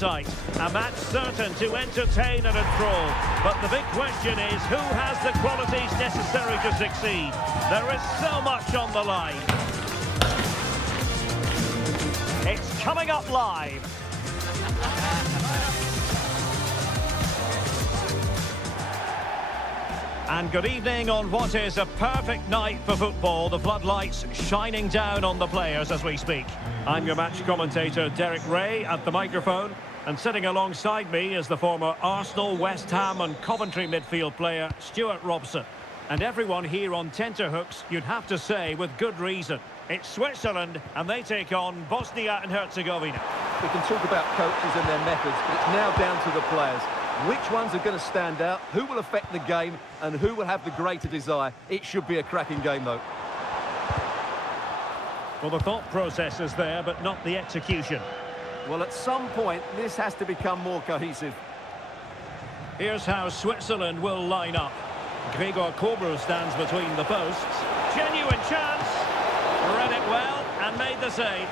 Sight. A match certain to entertain and enthrall. But the big question is, who has the qualities necessary to succeed? There is so much on the line. It's coming up live. And good evening on what is a perfect night for football. The floodlights shining down on the players as we speak. I'm your match commentator, Derek Ray, at the microphone. And sitting alongside me is the former Arsenal, West Ham and Coventry midfield player, Stuart Robson. And everyone here on tenterhooks, you'd have to say, with good reason. It's Switzerland, and they take on Bosnia and Herzegovina. We can talk about coaches and their methods, but it's now down to the players. Which ones are going to stand out, who will affect the game, and who will have the greater desire? It should be a cracking game, though. Well, the thought process is there, but not the execution. Well, at some point, this has to become more cohesive. Here's how Switzerland will line up. Gregor Kobel stands between the posts. Genuine chance. Read it well and made the save.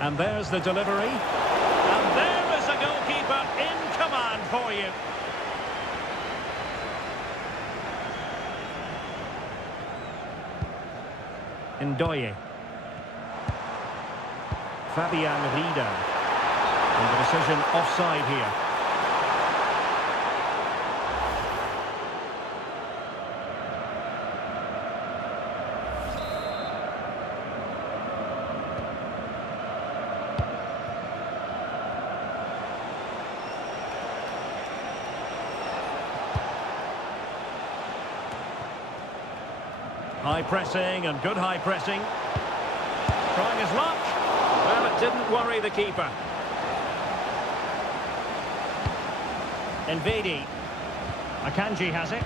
And there's the delivery. And there is a goalkeeper in command for you. Ndoye. Fabian Rieder. And the decision offside here. High pressing and good high pressing. Trying his luck. Well, it didn't worry the keeper. Nvedi. Akanji has it.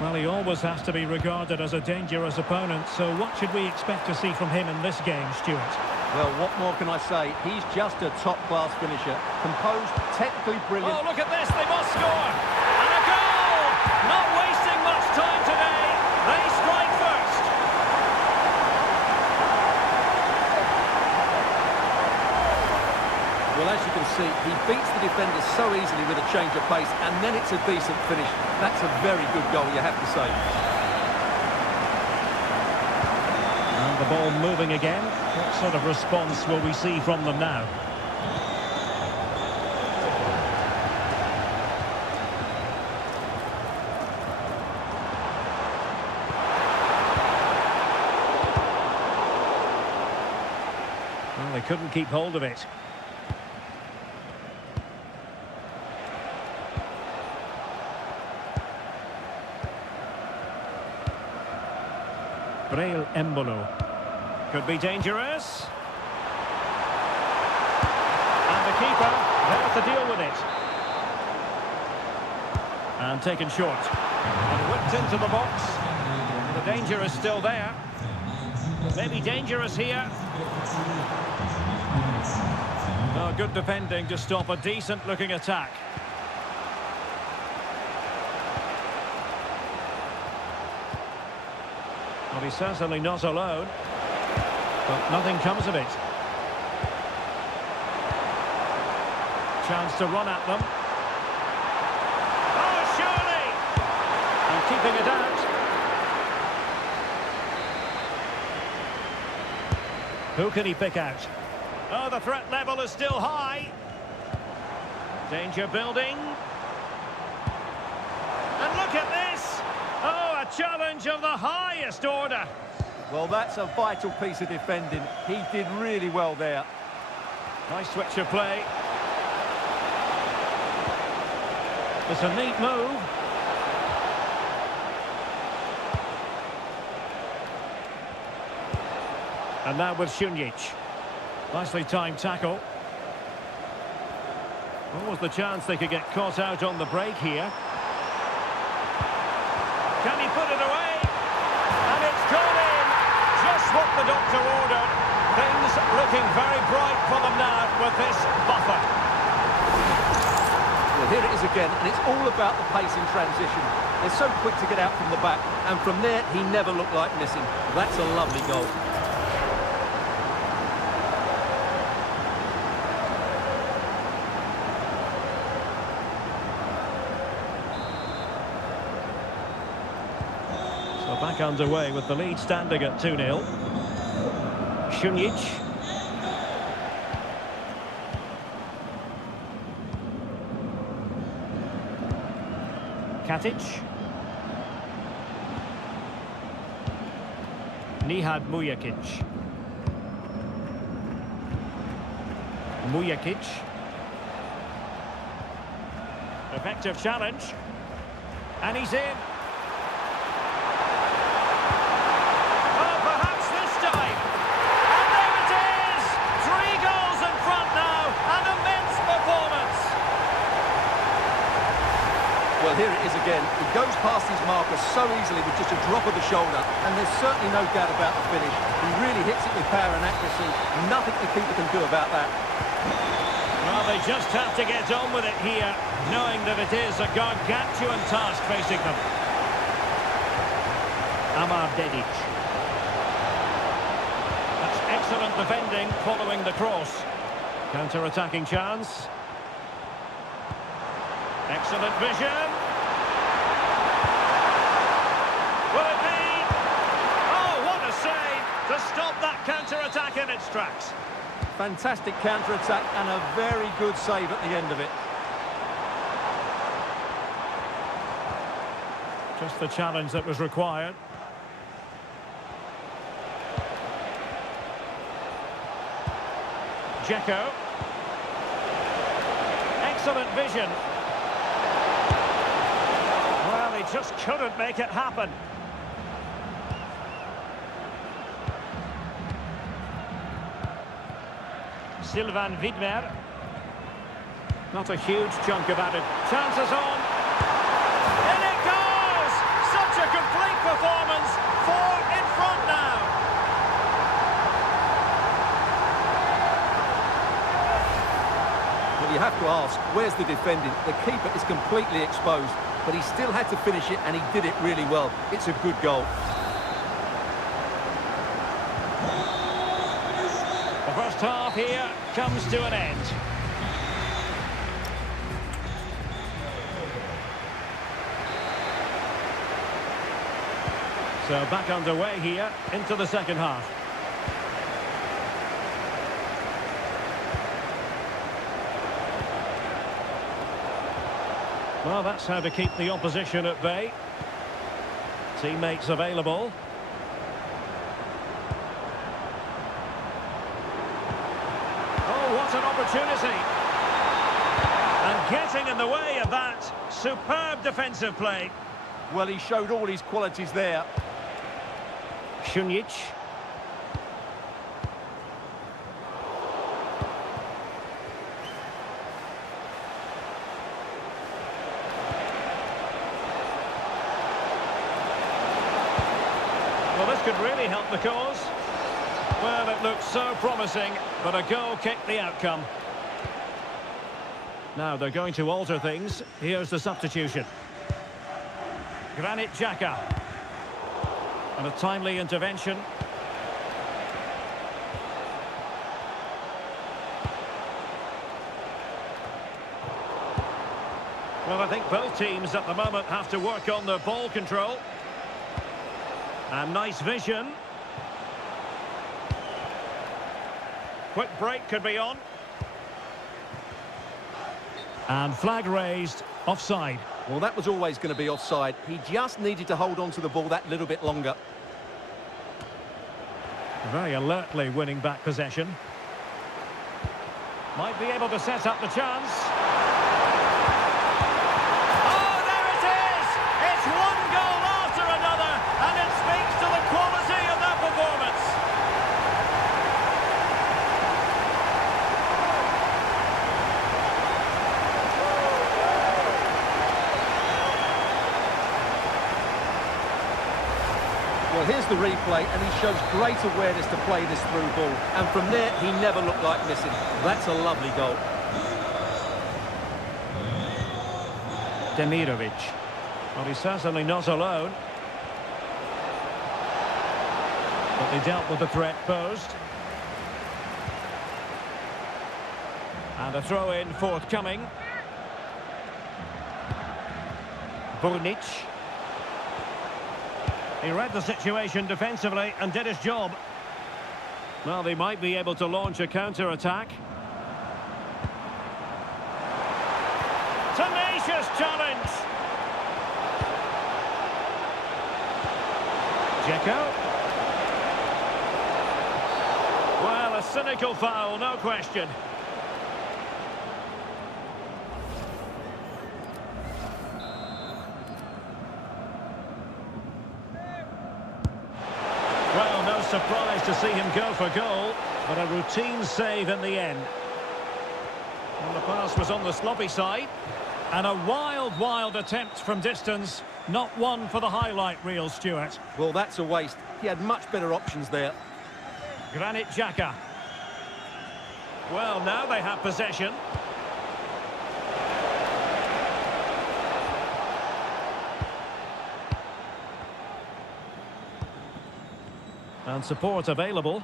Well, he always has to be regarded as a dangerous opponent, so what should we expect to see from him in this game, Stuart? Well, what more can I say? He's just a top-class finisher. Composed, technically brilliant. Oh, look at this, they must score! And a goal! Not wasting much time today. They strike first. Well, as you can see, he beats the defender so easily with a change of pace, and then it's a decent finish. That's a very good goal, you have to say. And the ball moving again. What sort of response will we see from them now? Well, they couldn't keep hold of it. Braille Embolo. Could be dangerous. And the keeper there to deal with it. And taken short. And whipped into the box. The danger is still there. Maybe dangerous here. Oh, good defending to stop a decent-looking attack. Well, he's certainly not alone. But nothing comes of it. Chance to run at them. Oh, surely! And keeping it out. Who can he pick out? Oh, the threat level is still high. Danger building. And look at this! Oh, a challenge of the highest order. Well, that's a vital piece of defending. He did really well there. Nice switch of play. It's a neat move. And now with Šunjić. Nicely timed tackle. What was the chance they could get caught out on the break here? Can he put it away? And it's gone in! Just what the doctor ordered. Things looking very bright for them now with this buffer. Well, here it is again, and it's all about the pace in transition. They're so quick to get out from the back, and from there, he never looked like missing. That's a lovely goal. Well, back underway with the lead standing at 2-0. Šunjić. Katic. Nihad Mujakic. Mujakic. Effective challenge. And he's in. Oh, perhaps this time. And there it is! 3 goals in front now. An immense performance. Well, here it is again. He goes past his marker so easily with just a drop of the shoulder, and there's certainly no doubt about the finish. He really hits it with power and accuracy. Nothing the keeper can do about that. Well, they just have to get on with it here, knowing that it is a gargantuan task facing them. Amar Dedic. That's excellent defending following the cross. Counter-attacking chance. Excellent vision. Will it be? Oh, what a save to stop that counter-attack in its tracks. Fantastic counter-attack and a very good save at the end of it. Just the challenge that was required. Dzeko. Excellent vision. Well, he just couldn't make it happen. Sylvain Widmer. Not a huge chunk of added. Chances on. In it goes! Such a complete performance. 4 in front now. Well, you have to ask, where's the defending? The keeper is completely exposed, but he still had to finish it, and he did it really well. It's a good goal. The first half here comes to an end. So back underway here into the second half. Well, that's how to keep the opposition at bay. Teammates available. Oh, what an opportunity. And getting in the way of that. Superb defensive play. Well, he showed all his qualities there. Šunjić. Well, this could really help the cause. Well, it looked so promising, but a goal kicked the outcome. Now they're going to alter things. Here's the substitution. Granit Xhaka. And a timely intervention. Well, I think both teams at the moment have to work on their ball control. And nice vision. Quick break could be on. And flag raised, offside. Well, that was always going to be offside. He just needed to hold on to the ball that little bit longer. Very alertly winning back possession. Might be able to set up the chance. Oh, there it is! It's one goal after another, and it speaks to the quality of that performance. Well, here's the replay, and he shows great awareness to play this through ball. And from there, he never looked like missing. That's a lovely goal. Demirovic. Well, he's certainly not alone. But they dealt with the threat posed. And a throw-in forthcoming. Bunic. He read the situation defensively and did his job. Well, they might be able to launch a counter-attack. Tenacious challenge. Dzeko. Well, a cynical foul, no question. Well, no surprise to see him go for goal, but a routine save in the end. And the pass was on the sloppy side. And a wild, wild attempt from distance. Not one for the highlight reel, Stuart. Well, that's a waste. He had much better options there. Granit Xhaka. Well, now they have possession. And support available.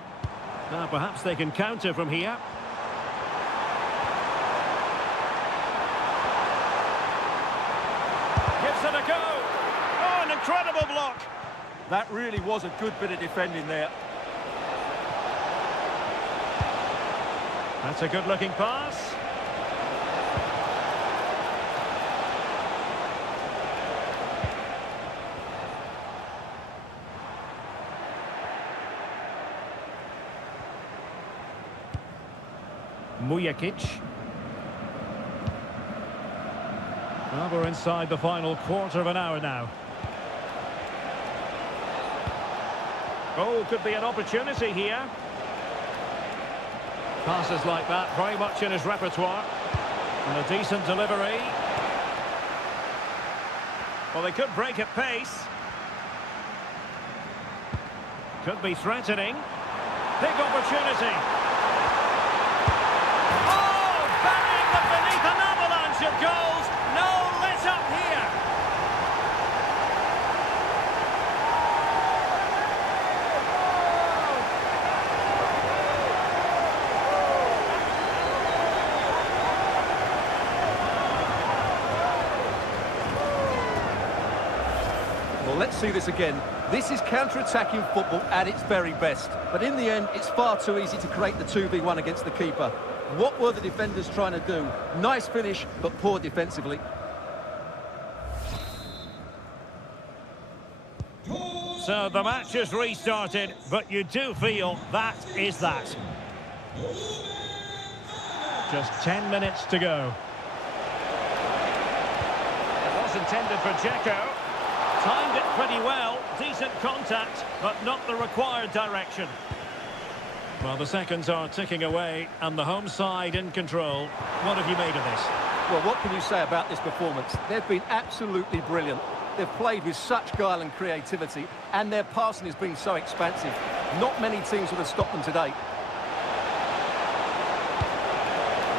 Now perhaps they can counter from here. Gives it a go. Oh, an incredible block. That really was a good bit of defending there. That's a good-looking pass. Mujakic. Well, we're inside the final quarter of an hour now. Oh, could be an opportunity here. Passes like that, very much in his repertoire. And a decent delivery. Well, they could break at pace. Could be threatening. Big opportunity. Oh, bang! But beneath an avalanche of goals. No let up here. Well, let's see this again. This is counter-attacking football at its very best. But in the end, it's far too easy to create the 2v1 against the keeper. What were the defenders trying to do? Nice finish, but poor defensively. So the match is restarted, but you do feel that is that. Just 10 minutes to go. It was intended for Dzeko. Timed it pretty well. Decent contact, but not the required direction. Well, the seconds are ticking away, and the home side in control. What have you made of this? Well, what can you say about this performance? They've been absolutely brilliant. They've played with such guile and creativity, and their passing has been so expansive. Not many teams would have stopped them today.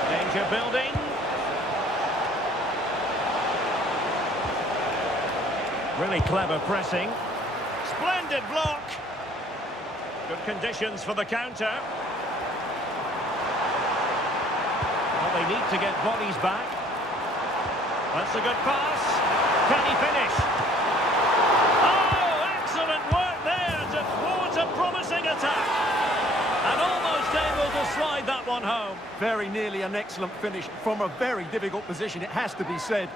Danger building. Really clever pressing. Splendid block. Good conditions for the counter. Well, they need to get bodies back. That's a good pass. Can he finish? Oh, excellent work there to thwart a promising attack. And almost able to slide that one home. Very nearly an excellent finish from a very difficult position, it has to be said.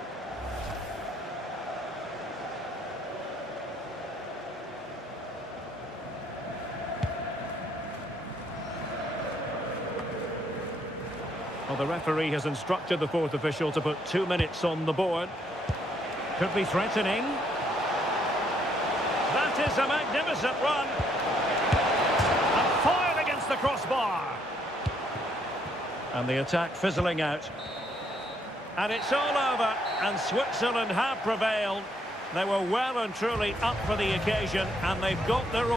Well, the referee has instructed the fourth official to put 2 minutes on the board. Could be threatening. That is a magnificent run. And fired against the crossbar. And the attack fizzling out. And it's all over. And Switzerland have prevailed. They were well and truly up for the occasion. And they've got their